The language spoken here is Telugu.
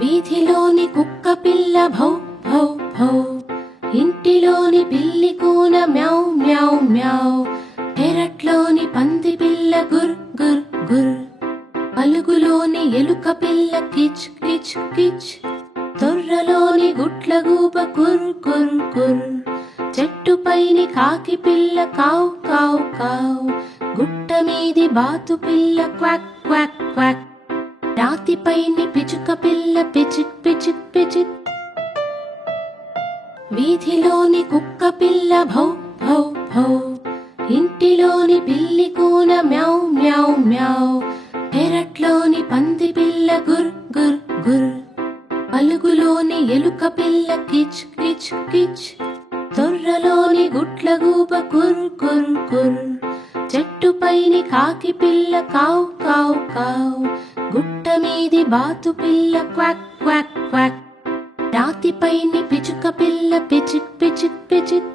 వీధిలోని కుక్క పిల్ల భౌ భౌ భౌ, ఇంటిలోని పిల్లి కూన మ్యావ్ మ్యావ్ మ్యావ్, పెరట్లోని పంది పిల్ల గుర్ గుర్ గుర్, అలుగులోని ఎలుక పిల్ల కిచ్ కిచ్ కిచ్, తొర్రలోని గుట్లగూబ కుర్ కుర్ కుర్, చెట్టుపైని కాకి పిల్ల కావ్ కావ్ కావ్, గుట్ట మీది బాతు పిల్ల క్వాక్ క్వాక్ క్వాక్, రాతిపైని పిచుక పిల్ల పిచిక్ పిచిక్ పిచిక్. వీధిలోని కుక్క పిల్ల భౌ భౌ భౌ, ఇంటిలోని పిల్లి కూన మ్యావ్ మ్యావ్ మ్యావ్, పెరట్లోని పంది పిల్ల గుర్ గుర్ గుర్, అలుగులోని ఎలుక పిల్ల కిచ్ కిచ్ కిచ్, తొర్రలోని గుట్లగూబ కుర్ కుర్ కుర్, చెట్టుపైని కాకి పిల్ల కావ్ కావ్ కావ్, గుట్ట మీది బాతు పిల్ల క్వాక్ క్వాక్ క్వాక్, రాతిపైని పిచుక పిల్ల పిచిక్ పిచిక్ పిచిక్.